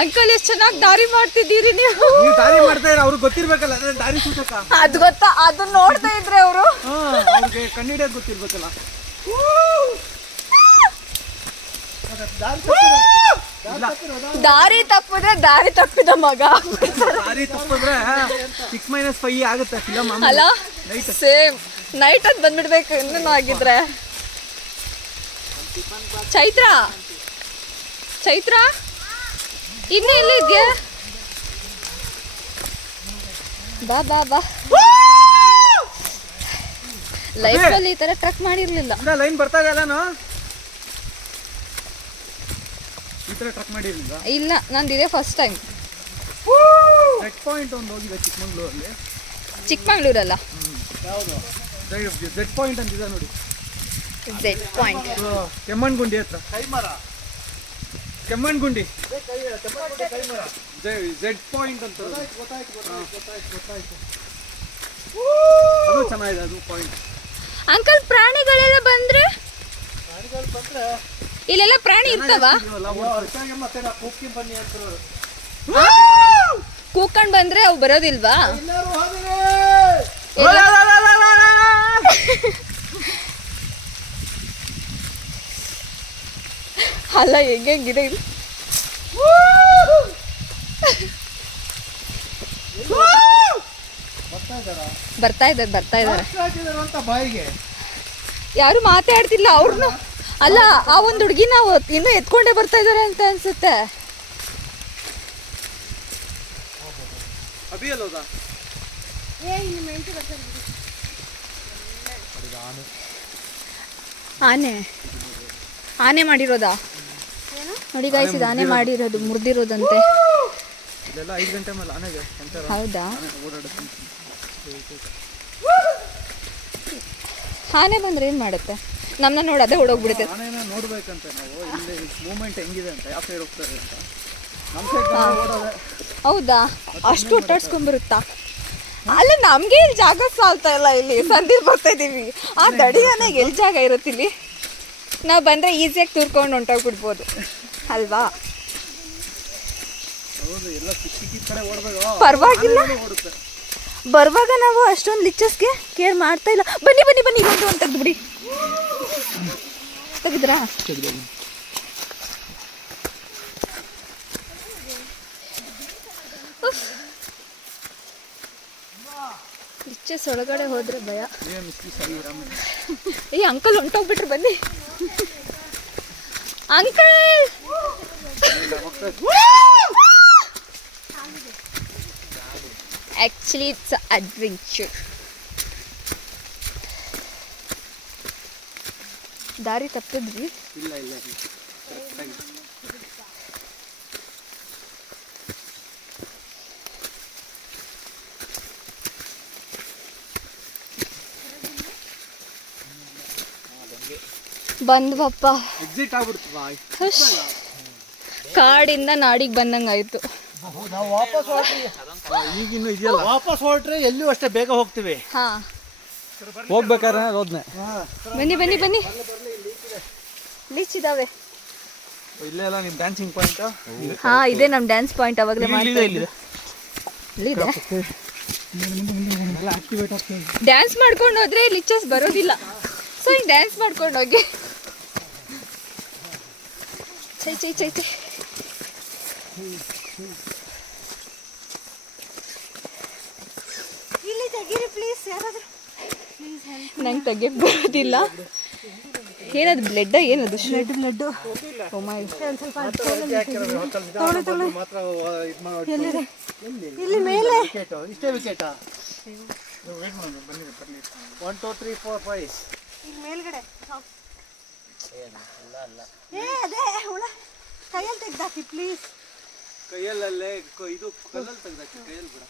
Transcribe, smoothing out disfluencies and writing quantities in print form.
Uncle ಎಷ್ಟು ಚೆನ್ನಾಗಿ ದಾರಿ ಮಾಡ್ತಿದ್ದೀರಿ ನೀವು. ದಾರಿ ಮಾಡ್ತಾ ಇರ ಅವ್ರಿಗೆ ಗೊತ್ತಿರ್ಬೇಕಲ್ಲ ಅದೇ ದಾರಿ ಸೂಚಕ. ಅದು ಗೊತ್ತಾ, ಅದನ್ನ ನೋಡ್ತಾ ಇದ್ರೆ ಅವರು ಅವ್ರಿಗೆ ಕಣ್ಣಿಡಿಯೋದು ಗೊತ್ತಿರ್ಬೇಕಲ್ಲ. ದಾರಿ ತಪ್ಪಿದ್ರೆ ದಾರಿ ತಪ್ಪಿದ ಮಗ. ದಾರಿ ತಪ್ಪಿದ್ರೆ 6-5 ಆಗುತ್ತೆ ಫಿಲಮ್ ಅಲ್ಲ, ಸೇಮ್ ನೈಟ್ ಅದು ಬಂದ್ಬಿಡ್ಬೇಕು ಇನ್ನೂ ಆಗಿದ್ರೆ. ಚೈತ್ರ ಚೈತ್ರ ಇನ್ನೂ ಎಲ್ಲಿದ್ಯಾ? ಬಾ ಬಾ ಬಾ. ಲೈಫಲ್ಲಿ ಈ ಥರ ಟ್ರಕ್ ಮಾಡಿರ್ಲಿಲ್ಲ. ಲೈನ್ ಬರ್ತಾ ಇದೆಯಲ್ಲ, ಈ ಥರ ಟ್ರಕ್ ಮಾಡಿರ್ಲಿಲ್ಲ. ಇಲ್ಲ, ನಂದು ಇದೇ ಫಸ್ಟ್ ಟೈಮ್. ರೆಡ್ ಪಾಯಿಂಟ್ ಒಂದು ಹೋಗಿದೆ ಚಿಕ್ಕಮಂಗ್ಳೂರಲ್ಲಿ. ಚಿಕ್ಕಮಂಗ್ಳೂರಲ್ಲ, ರೆಡ್ ಪಾಯಿಂಟ್ ಅಂತಿದೆ ನೋಡಿ. ಝೆಡ್ ಪಾಯಿಂಟ್ ಕೆಮ್ಮಣ್ಗುಂಡಿ ಹತ್ರ. ಕೆಮ್ಮಣ್ಗುಂಡಿ ಝೆಡ್ ಪಾಯಿಂಟ್ ಅಂತ. ಅದು ಚೆನ್ನಾಗಿದೆ, ಅದು ಪಾಯಿಂಟ್. ಅಂಕಲ್, ಪ್ರಾಣಿಗಳೆಲ್ಲ ಬಂದ್ರೆ ಇಲ್ಲೆಲ್ಲ ಪ್ರಾಣಿ ಇರ್ತಾವ? ಕೂಕೊಂಡ್ ಬಂದ್ರೆ ಅವು ಬರೋದಿಲ್ವಾ? ಅಲ್ಲ, ಹೆಂಗಿದೆ ಇದು? ಬರ್ತಾ ಇದ್ದಾರೆ. ಯಾರು ಮಾತಾಡ್ತಿಲ್ಲ ಅವ್ರನ್ನು. ಅಲ್ಲ, ಆ ಒಂದು ಹುಡುಗಿನ ಇನ್ನೂ ಎತ್ಕೊಂಡೇ ಬರ್ತಾ ಇದಾರೆ ಅಂತ ಅನ್ಸುತ್ತೆ. ಆನೆ ಮಾಡಿರೋದಾ? ನೋಡಿ ಗಾಯ್ಸ್, ಇದು ಆನೆ ಮಾಡಿರೋದು, ಮುರಿದಿರೋದಂತೆ. ಹೌದಾ? ಆನೆ ಬಂದ್ರೆ ಏನ್ ಮಾಡುತ್ತೆ? ನಮ್ಮನ್ನ ನೋಡೋದೇ ಓಡೋಗ್ಬಿಡುತ್ತೆ. ನೋಡ್ಬೇಕಂತ ನಾವು ಇಲ್ಲಿ ಮೂವ್ಮೆಂಟ್ ಹೆಂಗಿದೆ ಅಂತ, ಯಾವ ಸೈಡ್ ಹೋಗ್ತಾರೆ ಅಂತ. ಹೌದಾ? ಅಷ್ಟು ಒಟ್ಟಾಡ್ಸ್ಕೊಂಡ್ಬರುತ್ತಾ? ಅಲ್ಲ, ನಮ್ಗೆ ಇಲ್ಲಿ ಜಾಗ ಸಾಲ್ತಾ ಇಲ್ಲ. ಇಲ್ಲಿ ಸಂದಿಲ್ ಬರ್ತಾ ಇದೀವಿ. ಆ ದಡಿಯಾನಾಗ ಎಲ್ಲಿ ಜಾಗ ಇರುತ್ತೆ ಇಲ್ಲಿ? ನಾವು ಬಂದ್ರೆ ಈಸಿಯಾಗಿ ತೂರ್ಕೊಂಡು ಹೊಂಟೋಗ್ಬಿಡ್ಬೋದು ಅಲ್ವಾ? ಪರವಾಗಿಲ್ಲ, ಬರುವಾಗ ನಾವು ಅಷ್ಟೊಂದು ಲಿಚ್ಚಸ್ಗೆ ಕೇರ್ ಮಾಡ್ತಾ ಇಲ್ಲ. ಬನ್ನಿ ಬನ್ನಿ ಬನ್ನಿ, ಒಂದು ಅಂತ ತೆಗ್ದುಬಿಡಿ. ತೆಗೆದ್ರಾ? ಲಿಚ್ಚಸ್ ಒಳಗಡೆ ಹೋದ್ರೆ ಭಯ. ಈ ಅಂಕಲ್ ಹೊಂಟೋಗ್ಬಿಟ್ರು. ಬನ್ನಿ uncle. Actually, it's an adventure. ದಾರಿ ತಪ್ಪಿದ್ವಿ? ಇಲ್ಲ. ಬಂದ್ವಪ್ಪ. ಎಕ್ಸಿಟ್ ಆಗ್ಬಿಡ್ತು. ಕಾಡಿಂದ ನಾಡಿಗೆ ಬಂದಂಗಾಯ್ತು. ಈಗಿನ್ನು ಇದೆಯಲ್ಲ, ವಾಪಸ್ ಹೊರಟ್ರೆ ಎಲ್ಲೂ ಅಷ್ಟೇ ಬೇಗ ಹೋಗ್ತೀವಿ. ಹೋಗ್ಬೇಕಾದ್ರೆ ಹೋದ್ನೆ. ಬನ್ನಿ ಬನ್ನಿ ಬನ್ನಿ, ಲೀಚ್ ಇದಾವೆ. ಇಲ್ಲೇ ಅಲ್ಲ ನಿಮ್ ಡ್ಯಾನ್ಸಿಂಗ್ ಪಾಯಿಂಟ್? ಹಾ, ಇದೆ ನಮ್ ಡ್ಯಾನ್ಸ್ ಪಾಯಿಂಟ್. ಅವಾಗಲೇ ಡ್ಯಾನ್ಸ್ ಮಾಡ್ಕೊಂಡು ಹೋದ್ರೆ ಲಿಚ್ಚಸ್ ಬರೋದಿಲ್ಲ. ಸೊ ಹಿಂಗೆ ಡ್ಯಾನ್ಸ್ ಮಾಡ್ಕೊಂಡು ಹೋಗಿ. ಚೈ ಚೈ ಚೈ ಚೈ. ನಂಗೆ ತೆಗಿಯಕ್ಕೆ ಬರೋದಿಲ್ಲ. ಏನದು ಬ್ಲಡ್? ಏನದು? ಬ್ಲಡ್. ಇಲ್ಲಿ ಮೇಲೆ ಇಷ್ಟೇ ವಿಕೆಟ್. 1 2 3 4 5 ಮೇಲ್ಗಡೆ. ಅದೇ ಹುಳ ಕೈಯಲ್ಲಿ ತೆಗ್ದಾಕಿ ಪ್ಲೀಸ್. ಕೈಯಲ್ಲೇ ಇದು ಕಲ್ಲಲ್ಲಿ ತೆಗ್ದಾಕಿ, ಕೈಯಲ್ಲಿ ಬಿಡ.